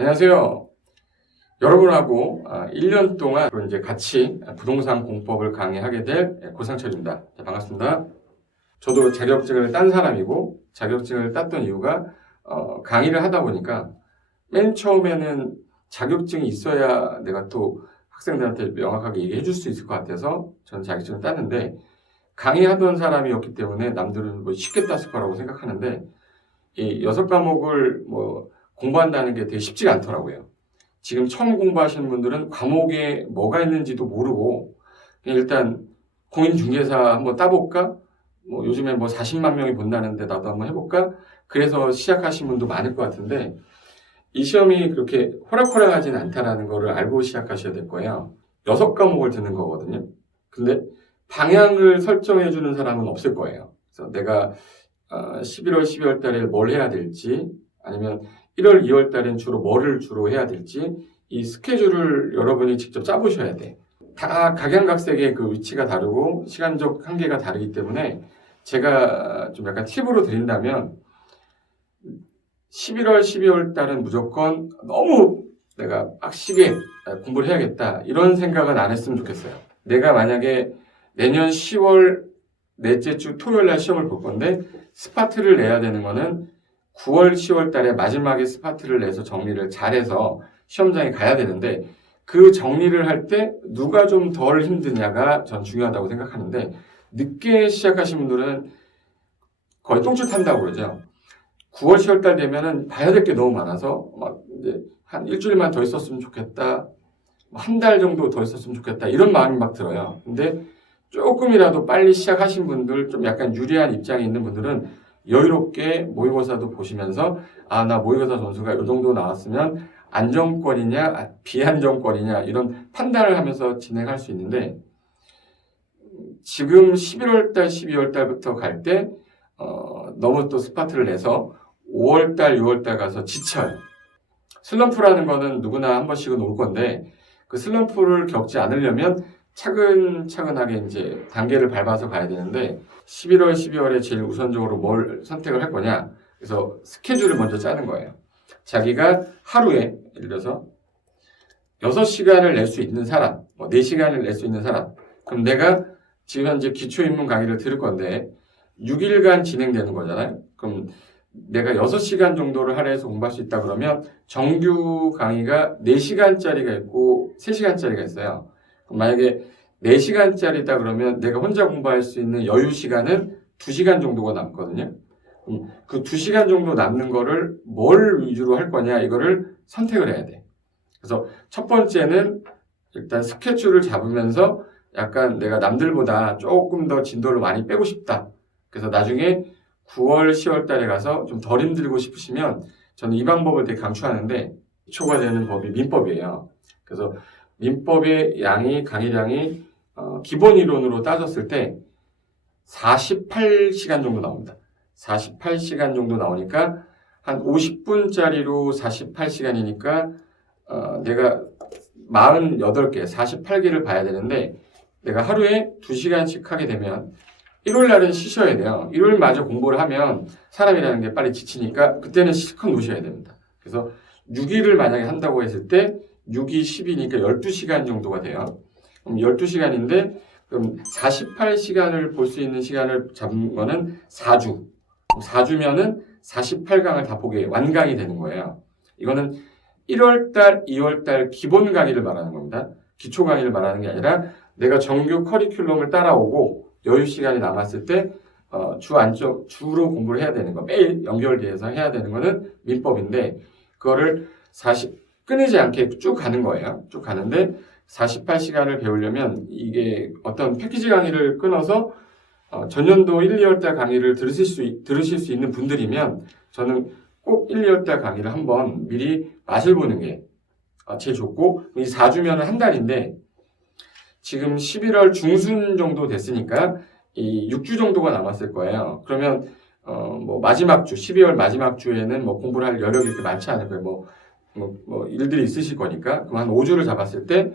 안녕하세요. 여러분하고 1년 동안 이제 같이 부동산 공법을 강의하게 될 고상철입니다. 반갑습니다. 저도 자격증을 딴 사람이고 자격증을 땄던 이유가 강의를 하다 보니까 맨 처음에는 자격증이 있어야 내가 또 학생들한테 명확하게 얘기해 줄 수 있을 것 같아서 저는 자격증을 땄는데 강의하던 사람이었기 때문에 남들은 뭐 쉽게 땄을 거라고 생각하는데 이 6과목을 공부한다는 게 되게 쉽지가 않더라고요. 지금 처음 공부하시는 분들은 과목에 뭐가 있는지도 모르고 그냥 일단 공인중개사 한번 따볼까? 요즘에 40만 명이 본다는데 나도 한번 해볼까? 그래서 시작하신 분도 많을 것 같은데 이 시험이 그렇게 호락호락하지는 않다라는 거를 알고 시작하셔야 될 거예요. 6과목을 듣는 거거든요. 근데 방향을 설정해 주는 사람은 없을 거예요. 그래서 내가 11월, 12월 달에 뭘 해야 될지 아니면 1월, 2월 달엔 뭐를 주로 해야 될지 이 스케줄을 여러분이 직접 짜보셔야 돼. 다 각양각색의 그 위치가 다르고 시간적 한계가 다르기 때문에 제가 좀 약간 팁으로 드린다면 11월, 12월 달은 무조건 너무 내가 빡시게 공부를 해야겠다 이런 생각은 안 했으면 좋겠어요. 내가 만약에 내년 10월 넷째 주 토요일 날 시험을 볼 건데 스파트를 내야 되는 거는 9월, 10월 달에 마지막에 스파트를 내서 정리를 잘해서 시험장에 가야 되는데 그 정리를 할 때 누가 좀 덜 힘드냐가 전 중요하다고 생각하는데 늦게 시작하신 분들은 거의 똥줄 탄다고 그러죠. 9월, 10월 달 되면은 봐야 될 게 너무 많아서 이제 한 일주일만 더 있었으면 좋겠다. 한 달 정도 더 있었으면 좋겠다. 이런 마음이 막 들어요. 근데 조금이라도 빨리 시작하신 분들, 좀 약간 유리한 입장에 있는 분들은 여유롭게 모의고사도 보시면서 나 모의고사 점수가 이 정도 나왔으면 안정권이냐 비안정권이냐 이런 판단을 하면서 진행할 수 있는데 지금 11월 달, 12월 달부터 갈 때 너무 또 스파트를 내서 5월 달, 6월 달 가서 지쳐요. 슬럼프라는 거는 누구나 한 번씩은 올 건데 그 슬럼프를 겪지 않으려면 차근차근하게 이제 단계를 밟아서 가야 되는데 11월, 12월에 제일 우선적으로 뭘 선택을 할 거냐. 그래서 스케줄을 먼저 짜는 거예요. 자기가 하루에 예를 들어서 6시간을 낼 수 있는 사람, 4시간을 낼 수 있는 사람. 그럼 내가 지금 현재 기초입문 강의를 들을 건데 6일간 진행되는 거잖아요. 그럼 내가 6시간 정도를 하루에서 공부할 수 있다 그러면 정규 강의가 4시간짜리가 있고 3시간짜리가 있어요. 만약에 4시간짜리다 그러면 내가 혼자 공부할 수 있는 여유 시간은 2시간 정도가 남거든요. 그 2시간 정도 남는 거를 뭘 위주로 할 거냐 이거를 선택을 해야 돼. 그래서 첫 번째는 일단 스케줄을 잡으면서 약간 내가 남들보다 조금 더 진도를 많이 빼고 싶다. 그래서 나중에 9월, 10월 달에 가서 좀 덜 힘들고 싶으시면 저는 이 방법을 되게 강추하는데 기초가 되는 법이 민법이에요. 그래서 민법의 강의량이 기본 이론으로 따졌을 때 48시간 정도 나옵니다. 48시간 정도 나오니까 한 50분짜리로 48시간이니까 내가 48개, 48개를 봐야 되는데 내가 하루에 2시간씩 하게 되면 일요일 날은 쉬셔야 돼요. 일요일 마저 공부를 하면 사람이라는 게 빨리 지치니까 그때는 실컷 노셔야 됩니다. 그래서 6일을 만약에 한다고 했을 때 6이 10이니까 12시간 정도가 돼요. 그럼 12시간인데 그럼 48시간을 볼 수 있는 시간을 잡은 거는 4주. 4주면은 48강을 다 보게 완강이 되는 거예요. 이거는 1월달, 2월달 기본 강의를 말하는 겁니다. 기초 강의를 말하는 게 아니라 내가 정규 커리큘럼을 따라오고 여유 시간이 남았을 때 주로 공부를 해야 되는 거 매일 연결돼서 해야 되는 거는 민법인데 그거를 끊이지 않게 쭉 가는 거예요. 쭉 가는데 48시간을 배우려면 이게 어떤 패키지 강의를 끊어서 전년도 1, 2월 달 강의를 들으실 수 있는 분들이면 저는 꼭 1, 2월 달 강의를 한번 미리 맛을 보는 게 제일 좋고 이 4주면 한 달인데 지금 11월 중순 정도 됐으니까 이 6주 정도가 남았을 거예요. 그러면 마지막 주 12월 마지막 주에는 공부를 할 여력이 이렇게 많지 않을 거예요. 일들이 있으실 거니까 그럼 한 5주를 잡았을 때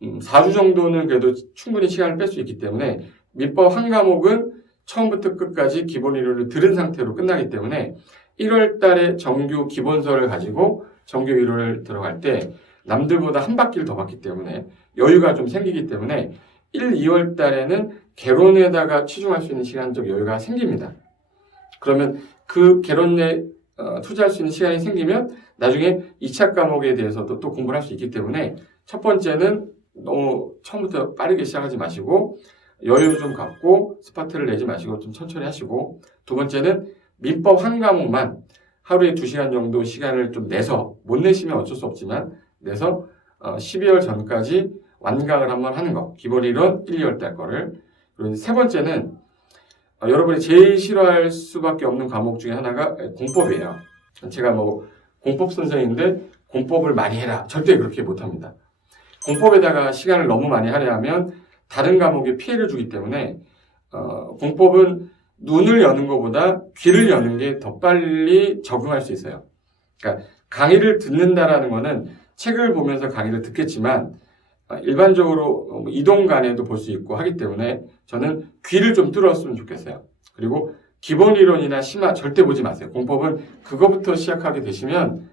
4주 정도는 그래도 충분히 시간을 뺄 수 있기 때문에 민법 한 과목은 처음부터 끝까지 기본 이론을 들은 상태로 끝나기 때문에 1월 달에 정규 기본서를 가지고 정규 1월 들어갈 때 남들보다 한 바퀴를 더 받기 때문에 여유가 좀 생기기 때문에 1, 2월 달에는 개론에다가 치중할 수 있는 시간적 여유가 생깁니다. 그러면 그 개론에 투자할 수 있는 시간이 생기면 나중에 2차 과목에 대해서도 또 공부를 할 수 있기 때문에 첫 번째는 너무 처음부터 빠르게 시작하지 마시고 여유 좀 갖고 스파트를 내지 마시고 좀 천천히 하시고, 두 번째는 민법 한 과목만 하루에 2시간 정도 시간을 좀 내서, 못 내시면 어쩔 수 없지만 내서 12월 전까지 완강을 한번 하는 거. 기본 이론 1, 2월 달 거를. 그리고 세 번째는 여러분이 제일 싫어할 수밖에 없는 과목 중에 하나가 공법이에요. 제가 뭐 공법 선생인데 공법을 많이 해라, 절대 그렇게 못합니다. 공법에다가 시간을 너무 많이 하려 하면 다른 과목에 피해를 주기 때문에 공법은 눈을 여는 것보다 귀를 여는 게 더 빨리 적응할 수 있어요. 그러니까 강의를 듣는다라는 거는 책을 보면서 강의를 듣겠지만 일반적으로 이동 간에도 볼 수 있고 하기 때문에 저는 귀를 좀 뚫었으면 좋겠어요. 그리고 기본 이론이나 심화 절대 보지 마세요. 공법은 그거부터 시작하게 되시면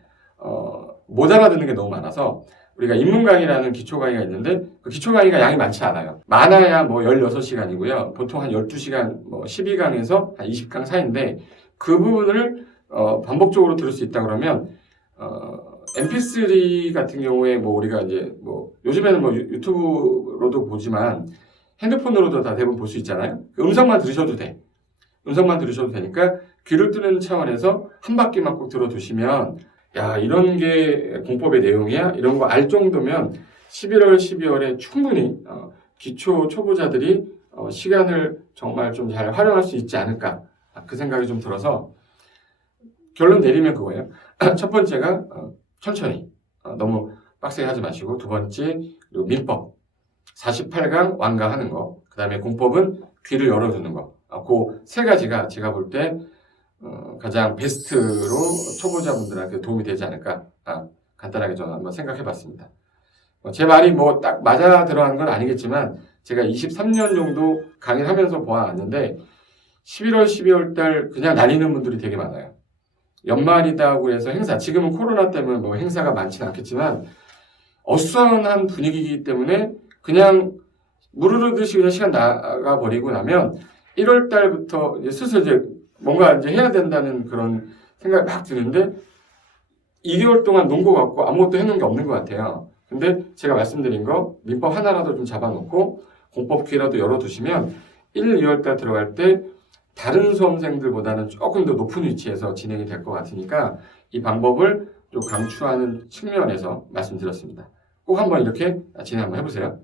못 알아듣는 게 너무 많아서, 우리가 인문 강의라는 기초 강의가 있는데 그 기초 강의가 양이 많지 않아요. 많아야 뭐 16시간이고요. 보통 한 12시간, 뭐 12강에서 한 20강 사이인데 그 부분을 반복적으로 들을 수 있다 그러면 MP3 같은 경우에 뭐 우리가 이제 뭐 요즘에는 뭐 유튜브로도 보지만 핸드폰으로도 다 대부분 볼 수 있잖아요. 음성만 들으셔도 돼. 음성만 들으셔도 되니까 귀를 뚫는 차원에서 한 바퀴만 꼭 들어두시면, 야, 이런 게 공법의 내용이야? 이런 거 알 정도면 11월, 12월에 충분히 기초 초보자들이 시간을 정말 좀 잘 활용할 수 있지 않을까, 그 생각이 좀 들어서 결론 내리면 그거예요. 첫 번째가 천천히, 너무 빡세게 하지 마시고, 두 번째 그리고 민법 48강 완강하는 거, 그 다음에 공법은 귀를 열어두는 거, 그 세 가지가 제가 볼 때 가장 베스트로 초보자분들한테 도움이 되지 않을까, 간단하게 저는 한번 생각해 봤습니다. 제 말이 뭐 딱 맞아 들어가는 건 아니겠지만 제가 23년 정도 강의를 하면서 보아왔는데 11월, 12월 달 그냥 날리는 분들이 되게 많아요. 연말이다고 해서 행사, 지금은 코로나 때문에 뭐 행사가 많지는 않겠지만 어수선한 분위기이기 때문에 그냥 무르르듯이 그냥 시간 나가버리고 나면 1월 달부터 이제 슬슬 이제 뭔가 이제 해야 된다는 그런 생각이 막 드는데 2개월 동안 논 것 같고 아무것도 해놓은 게 없는 것 같아요. 근데 제가 말씀드린 거 민법 하나라도 좀 잡아놓고 공법 귀라도 열어두시면 1, 2월 달 들어갈 때 다른 수험생들보다는 조금 더 높은 위치에서 진행이 될 것 같으니까 이 방법을 좀 강추하는 측면에서 말씀드렸습니다. 꼭 한번 이렇게 진행 한번 해보세요.